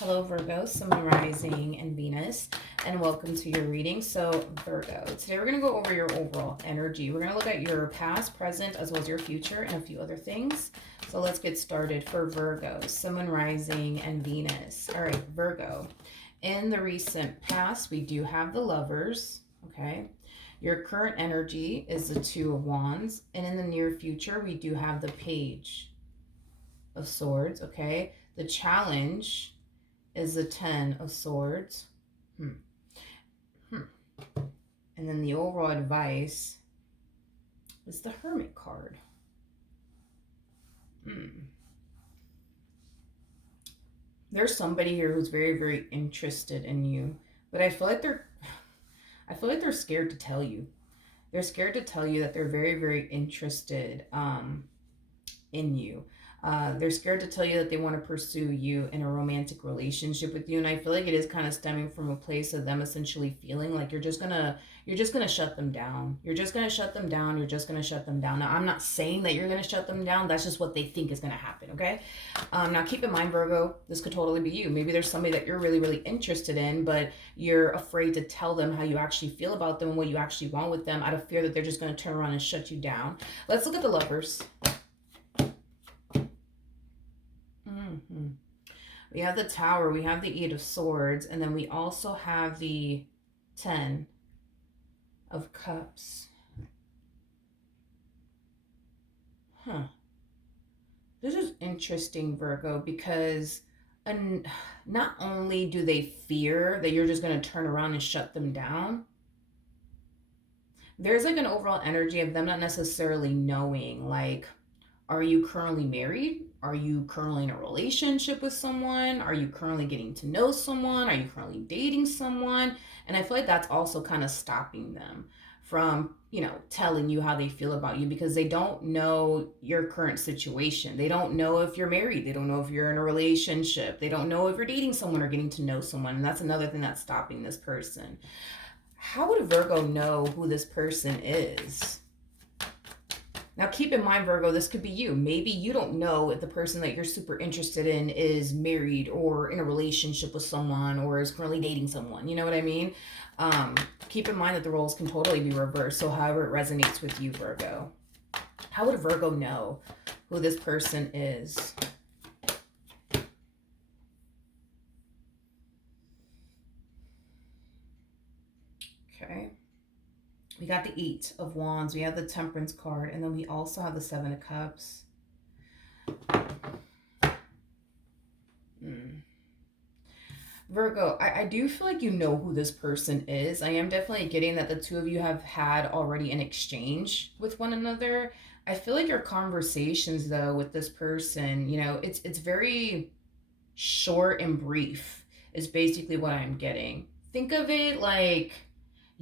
Hello, Virgo, Sun, Rising, and Venus, and welcome to your reading. So, Virgo, today we're going to go over your overall energy. We're going to look at your past, present, as well as your future, and a few other things. So, let's get started for Virgo, Sun, Rising, and Venus. All right, Virgo. In the recent past, we do have the Lovers, okay? Your current energy is the Two of Wands, and in the near future, we do have the Page of Swords, okay? The challenge is the Ten of Swords. And then the overall advice is the Hermit card. There's somebody here who's very, very interested in you, but I feel like they're scared to tell you. They're scared to tell you that they're very, very interested in you. They're scared to tell you that they want to pursue you in a romantic relationship with you, and I feel like it is kind of stemming from a place of them essentially feeling like you're just gonna shut them down. You're just gonna shut them down. You're just gonna shut them down. Now, I'm not saying that you're gonna shut them down. That's just what they think is gonna happen. Okay. Now, keep in mind, Virgo, this could totally be you. Maybe there's somebody that you're really, really interested in, but you're afraid to tell them how you actually feel about them and what you actually want with them out of fear that they're just gonna turn around and shut you down. Let's look at the Lovers. We have the Tower, we have the Eight of Swords, and then we also have the Ten of Cups. This is interesting, Virgo, because not only do they fear that you're just going to turn around and shut them down, there's like an overall energy of them not necessarily knowing, like, are you currently married? Are you currently in a relationship with someone? Are you currently getting to know someone? Are you currently dating someone? And I feel like that's also kind of stopping them from, telling you how they feel about you because they don't know your current situation. They don't know if you're married. They don't know if you're in a relationship. They don't know if you're dating someone or getting to know someone. And that's another thing that's stopping this person. How would a Virgo know who this person is? Now, keep in mind, Virgo, this could be you. Maybe you don't know if the person that you're super interested in is married or in a relationship with someone or is currently dating someone. You know what I mean? Keep in mind that the roles can totally be reversed. So however it resonates with you, Virgo. How would a Virgo know who this person is? Okay. We got the Eight of Wands, we have the Temperance card, and then we also have the Seven of Cups. Virgo, I do feel like you know who this person is. I am definitely getting that the two of you have had already an exchange with one another. I feel like your conversations, though, with this person, it's very short and brief, is basically what I'm getting. Think of it like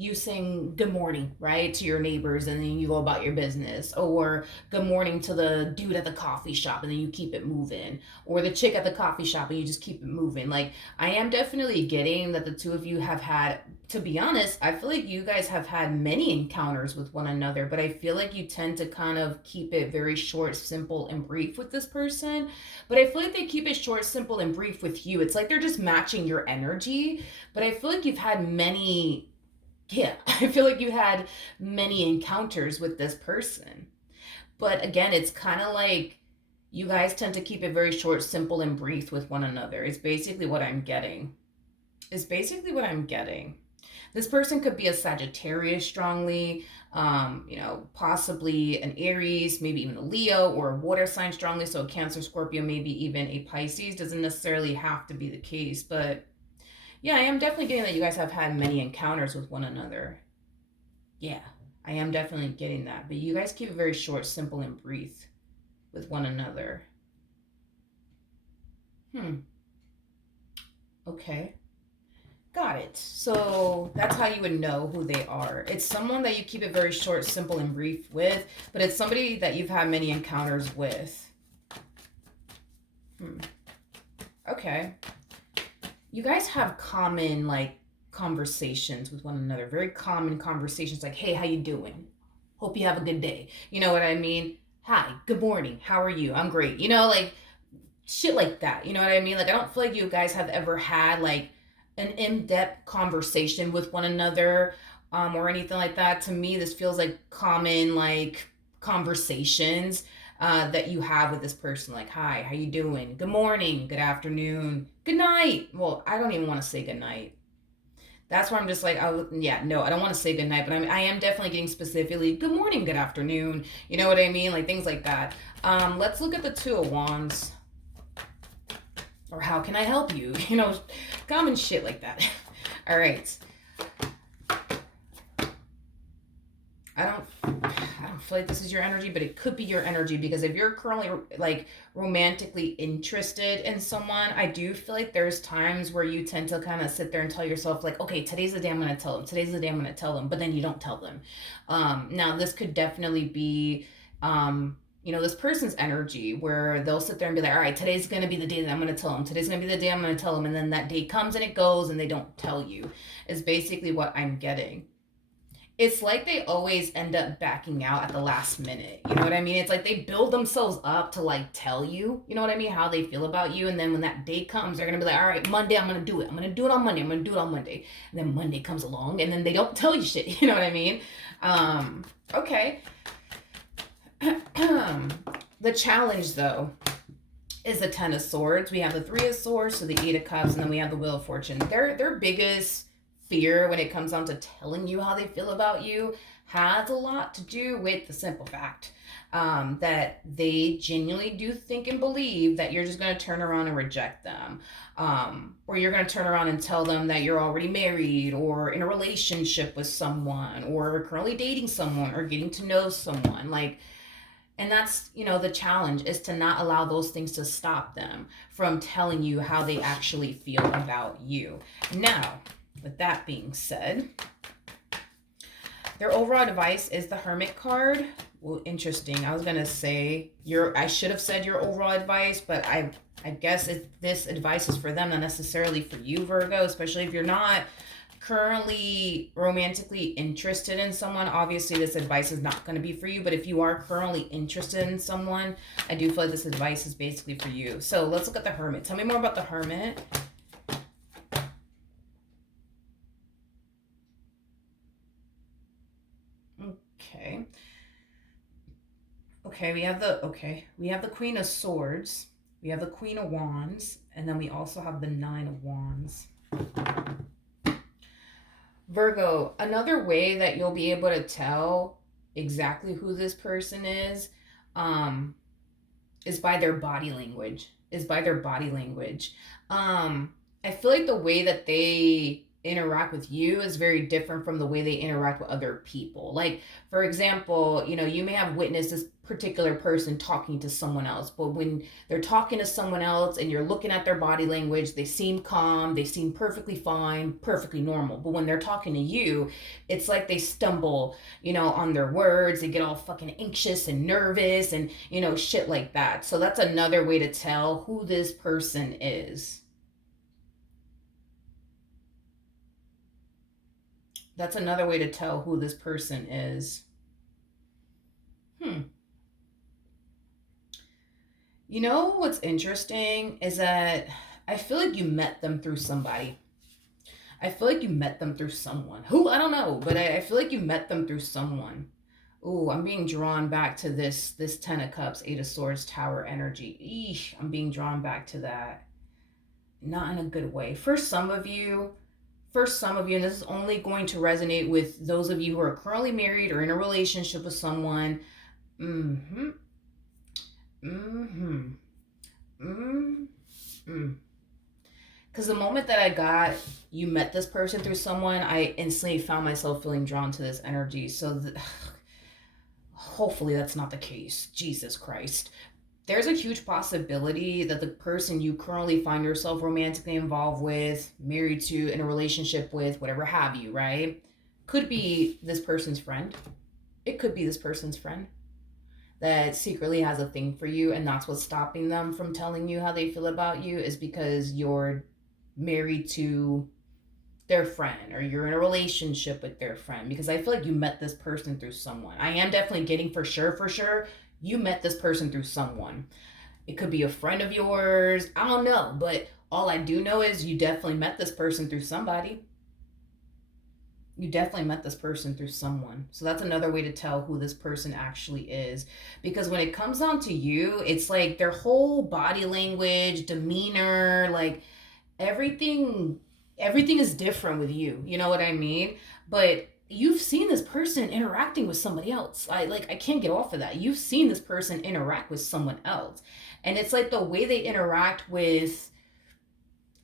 you saying good morning, right, to your neighbors and then you go about your business, or good morning to the dude at the coffee shop and then you keep it moving, or the chick at the coffee shop and you just keep it moving. Like, I am definitely getting that the two of you have had, to be honest, I feel like you guys have had many encounters with one another, but I feel like you tend to kind of keep it very short, simple, and brief with this person. But I feel like they keep it short, simple, and brief with you. It's like they're just matching your energy. But I feel like you've had many, I feel like you had many encounters with this person. But again, it's kind of like you guys tend to keep it very short, simple, and brief with one another. It's basically what I'm getting. This person could be a Sagittarius strongly, possibly an Aries, maybe even a Leo, or a water sign strongly. So a Cancer, Scorpio, maybe even a Pisces. Doesn't necessarily have to be the case, but yeah, I am definitely getting that you guys have had many encounters with one another. Yeah, I am definitely getting that. But you guys keep it very short, simple, and brief with one another. Okay. Got it. So that's how you would know who they are. It's someone that you keep it very short, simple, and brief with, but it's somebody that you've had many encounters with. Okay. You guys have common, like, conversations with one another. Very common conversations like, hey, how you doing? Hope you have a good day. You know what I mean? Hi, good morning. How are you? I'm great. Like, shit like that. You know what I mean? Like, I don't feel like you guys have ever had like an in-depth conversation with one another, or anything like that. To me, this feels like common like conversations that you have with this person. Like, hi, how you doing? Good morning, good afternoon, good night. Well, I don't even want to say good night. That's where I'm just like, oh yeah, no, I don't want to say good night, but I am definitely getting specifically good morning, good afternoon. You know what I mean? Like things like that. Let's look at the Two of Wands, or how can I help you? You know, common shit like that. All right. I don't feel like this is your energy, but it could be your energy, because if you're currently like romantically interested in someone, I do feel like there's times where you tend to kind of sit there and tell yourself like, okay, today's the day I'm going to tell them. Today's the day I'm going to tell them, but then you don't tell them. Now this could definitely be this person's energy where they'll sit there and be like, all right, today's going to be the day that I'm going to tell them. Today's going to be the day I'm going to tell them. And then that day comes and it goes and they don't tell you, is basically what I'm getting. It's like they always end up backing out at the last minute. You know what I mean? It's like they build themselves up to like tell you, you know what I mean, how they feel about you. And then when that day comes, they're going to be like, all right, Monday, I'm going to do it. I'm going to do it on Monday. I'm going to do it on Monday. And then Monday comes along and then they don't tell you shit. You know what I mean? Okay. The challenge, though, is the Ten of Swords. We have the Three of Swords, so the Eight of Cups, and then we have the Wheel of Fortune. Their biggest fear when it comes down to telling you how they feel about you has a lot to do with the simple fact that they genuinely do think and believe that you're just going to turn around and reject them, or you're going to turn around and tell them that you're already married or in a relationship with someone or currently dating someone or getting to know someone. Like, and that's, the challenge is to not allow those things to stop them from telling you how they actually feel about you. Now, with that being said, their overall advice is the Hermit card. Well, interesting. I was going to say I should have said your overall advice, but I guess this advice is for them, not necessarily for you, Virgo, especially if you're not currently romantically interested in someone. Obviously, this advice is not going to be for you, but if you are currently interested in someone, I do feel like this advice is basically for you. So let's look at the Hermit. Tell me more about the Hermit. Okay. We have the Queen of Swords, we have the Queen of Wands, and then we also have the Nine of Wands. Virgo, another way that you'll be able to tell exactly who this person um, is by their body language. I feel like the way that they interact with you is very different from the way they interact with other people. Like, for example, you may have witnessed this particular person talking to someone else, but when they're talking to someone else and you're looking at their body language, they seem calm, they seem perfectly fine, perfectly normal. But when they're talking to you, it's like they stumble, on their words, they get all fucking anxious and nervous and, shit like that. So that's another way to tell who this person is. That's another way to tell who this person is. Hmm. You know what's interesting is that I feel like you met them through somebody. I feel like you met them through someone. Who? I don't know, but I feel like you met them through someone. Ooh, I'm being drawn back to this Ten of Cups, Eight of Swords, Tower energy. Eesh, I'm being drawn back to that. Not in a good way. For some of you, and this is only going to resonate with those of you who are currently married or in a relationship with someone. Mm-hmm. Mm-hmm. Mm-hmm. Because the moment that I got you met this person through someone, I instantly found myself feeling drawn to this energy. So hopefully that's not the case. Jesus Christ. There's a huge possibility that the person you currently find yourself romantically involved with, married to, in a relationship with, whatever have you, right? Could be this person's friend. It could be this person's friend that secretly has a thing for you, and that's what's stopping them from telling you how they feel about you, is because you're married to their friend or you're in a relationship with their friend. Because I feel like you met this person through someone. I am definitely getting for sure you met this person through someone. It could be a friend of yours. I don't know. But all I do know is you definitely met this person through somebody. You definitely met this person through someone. So that's another way to tell who this person actually is. Because when it comes down to you, it's like their whole body language, demeanor, like everything everything is different with you. You know what I mean? But you've seen this person interacting with somebody else. I can't get off of that. You've seen this person interact with someone else. And it's like the way they interact with,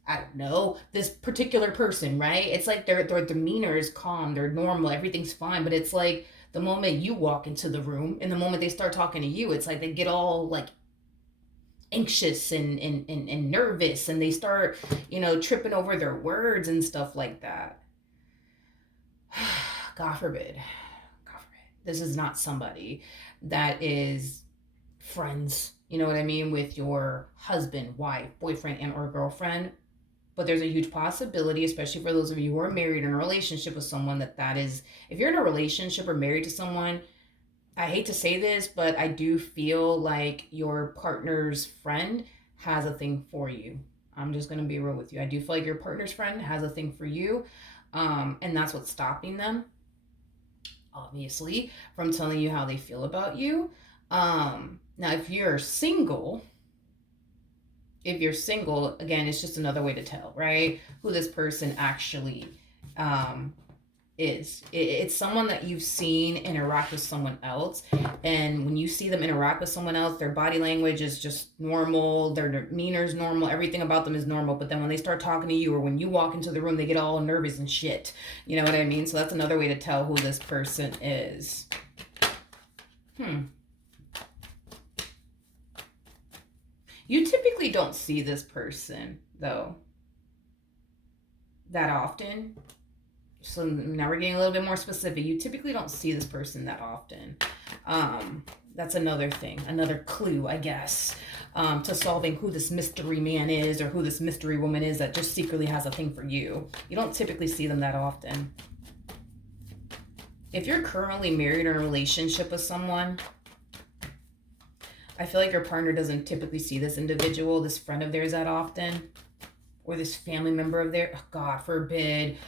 I don't know, this particular person, right? It's like their demeanor is calm, they're normal, everything's fine. But it's like the moment you walk into the room and the moment they start talking to you, it's like they get all like anxious and nervous, and they start, tripping over their words and stuff like that. God forbid. God forbid. This is not somebody that is friends, you know what I mean, with your husband, wife, boyfriend, and or girlfriend. But there's a huge possibility, especially for those of you who are married in a relationship with someone, that is, if you're in a relationship or married to someone, I hate to say this, but I do feel like your partner's friend has a thing for you. I'm just going to be real with you. I do feel like your partner's friend has a thing for you. And that's what's stopping them, obviously, from telling you how they feel about you. Now, if you're single, again, it's just another way to tell, right? Who this person actually is. It's someone that you've seen interact with someone else. And when you see them interact with someone else, their body language is just normal, their demeanor is normal, everything about them is normal. But then when they start talking to you, or when you walk into the room, they get all nervous and shit. You know what I mean? So that's another way to tell who this person is. You typically don't see this person, though, that often. So now we're getting a little bit more specific. You typically don't see this person that often. That's another thing, another clue, I guess, to solving who this mystery man is, or who this mystery woman is that just secretly has a thing for you. You don't typically see them that often. If you're currently married or in a relationship with someone, I feel like your partner doesn't typically see this individual, this friend of theirs, that often, or this family member of theirs. God forbid.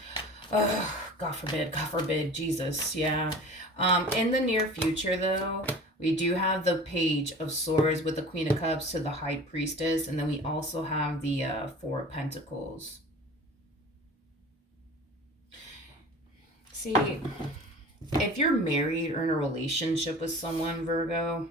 God forbid, Jesus, yeah. In the near future, though, we do have the Page of Swords with the Queen of Cups to the High Priestess, and then we also have the Four of Pentacles. See, if you're married or in a relationship with someone, Virgo,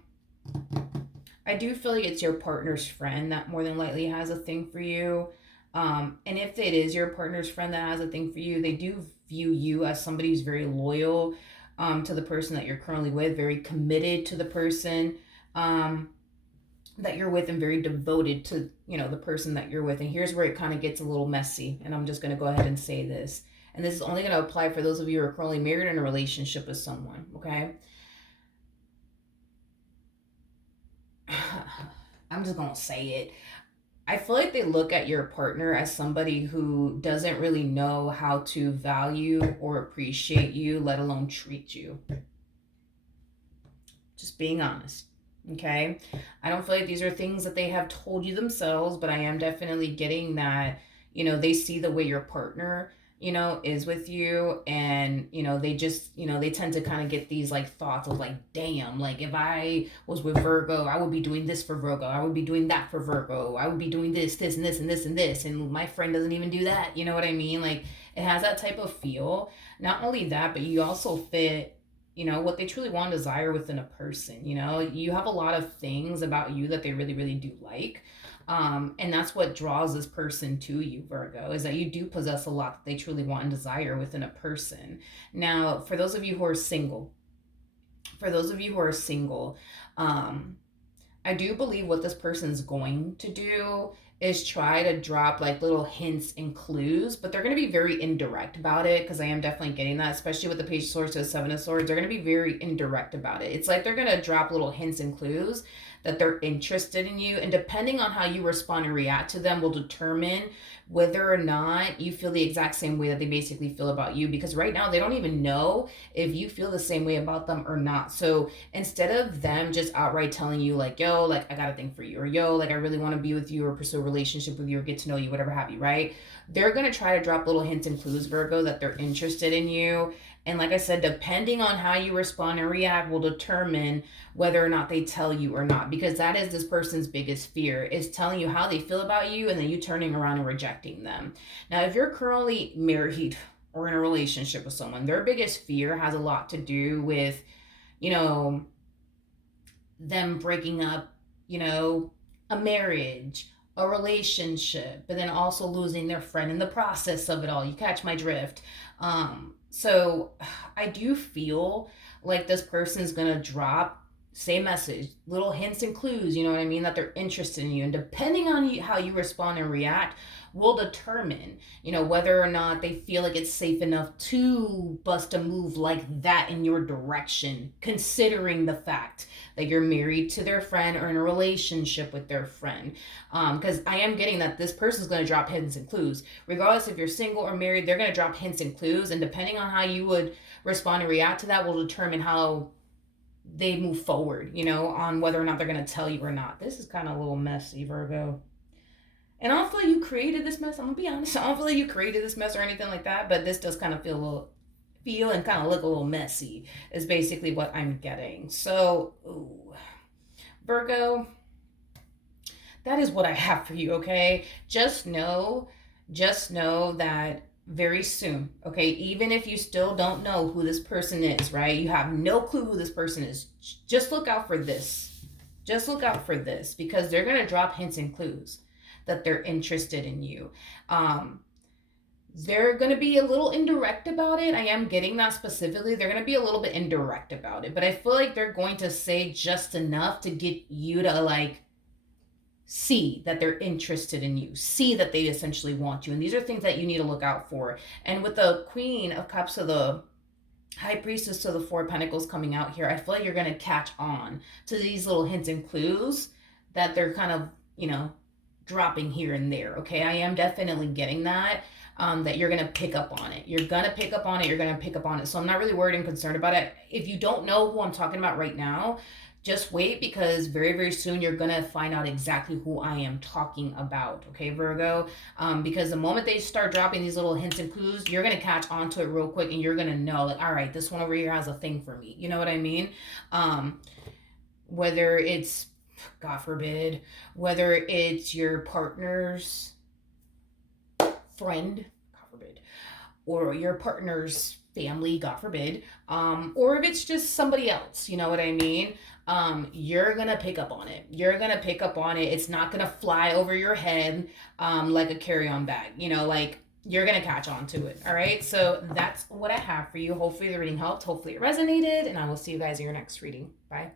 I do feel like it's your partner's friend that more than likely has a thing for you. And if it is your partner's friend that has a thing for you, they do view you as somebody who's very loyal to the person that you're currently with, very committed to the person that you're with, and very devoted to, the person that you're with. And here's where it kind of gets a little messy. And I'm just going to go ahead and say this. And this is only going to apply for those of you who are currently married in a relationship with someone, okay? I'm just going to say it. I feel like they look at your partner as somebody who doesn't really know how to value or appreciate you, let alone treat you. Just being honest, okay? I don't feel like these are things that they have told you themselves, but I am definitely getting that, they see the way your partner is with you, and they just they tend to kind of get these like thoughts of like, damn, like if I was with Virgo, I would be doing this for Virgo, I would be doing that for Virgo, I would be doing this and this and this and this, and my friend doesn't even do that. You know what I mean? Like, it has that type of feel. Not only that, but you also fit what they truly want and desire within a person. You have a lot of things about you that they really, really do like. And that's what draws this person to you, Virgo, is that you do possess a lot that they truly want and desire within a person. Now, for those of you who are single, I do believe what this person's going to do is try to drop like little hints and clues, but they're going to be very indirect about it, because I am definitely getting that, especially with the Page of Swords to the Seven of Swords. They're going to be very indirect about it. It's like they're going to drop little hints and clues that they're interested in you. And depending on how you respond and react to them will determine whether or not you feel the exact same way that they basically feel about you. Because right now they don't even know if you feel the same way about them or not. So instead of them just outright telling you like, yo, like I got a thing for you, or yo, like I really want to be with you or pursue a relationship with you or get to know you, whatever have you, right? They're going to try to drop little hints and clues, Virgo, that they're interested in you. And like I said, depending on how you respond and react will determine whether or not they tell you or not. Because that is this person's biggest fear, is telling you how they feel about you and then you turning around and rejecting them. Now, if you're currently married or in a relationship with someone, their biggest fear has a lot to do with, you know, them breaking up, you know, a marriage, a relationship, but then also losing their friend in the process of it all. You catch my drift. So I do feel like this person's gonna drop same message, little hints and clues, you know what I mean, that they're interested in you. And depending on you, how you respond and react will determine, you know, whether or not they feel like it's safe enough to bust a move like that in your direction, considering the fact that you're married to their friend or in a relationship with their friend. Because I am getting that this person's going to drop hints and clues. Regardless if you're single or married, they're going to drop hints and clues. And depending on how you would respond and react to that will determine how they move forward, you know, on whether or not they're going to tell you or not. This is kind of a little messy, Virgo. And I don't feel like you created this mess. I'm going to be honest. I don't feel like you created this mess or anything like that. But this does kind of feel and kind of look a little messy, is basically what I'm getting. So, ooh, Virgo, that is what I have for you, okay? Just know that very soon, okay? Even if you still don't know who this person is, right? You have no clue who this person is. Just look out for this. Just look out for this, because they're going to drop hints and clues that they're interested in you. They're going to be a little indirect about it. I am getting that specifically. They're going to be a little bit indirect about it, but I feel like they're going to say just enough to get you to like see that they're interested in you, see that they essentially want you. And these are things that you need to look out for. And with the Queen of Cups of the High Priestess to the Four of Pentacles coming out here, I feel like you're going to catch on to these little hints and clues that they're kind of, you know, dropping here and there. Okay, I am definitely getting that. That you're going to pick up on it. You're going to pick up on it. You're going to pick up on it. So I'm not really worried and concerned about it. If you don't know who I'm talking about right now, just wait, because very, very soon you're going to find out exactly who I am talking about. Okay, Virgo? Because the moment they start dropping these little hints and clues, you're going to catch on to it real quick, and you're going to know, like, all right, this one over here has a thing for me. You know what I mean? Whether it's, God forbid, whether it's your partner's friend, God forbid, or your partner's family, God forbid, or if it's just somebody else, you know what I mean? You're gonna pick up on it. You're gonna pick up on it. It's not gonna fly over your head like a carry-on bag, you know, like you're gonna catch on to it. All right, so that's what I have for you. Hopefully the reading helped. Hopefully it resonated, and I will see you guys in your next reading. Bye.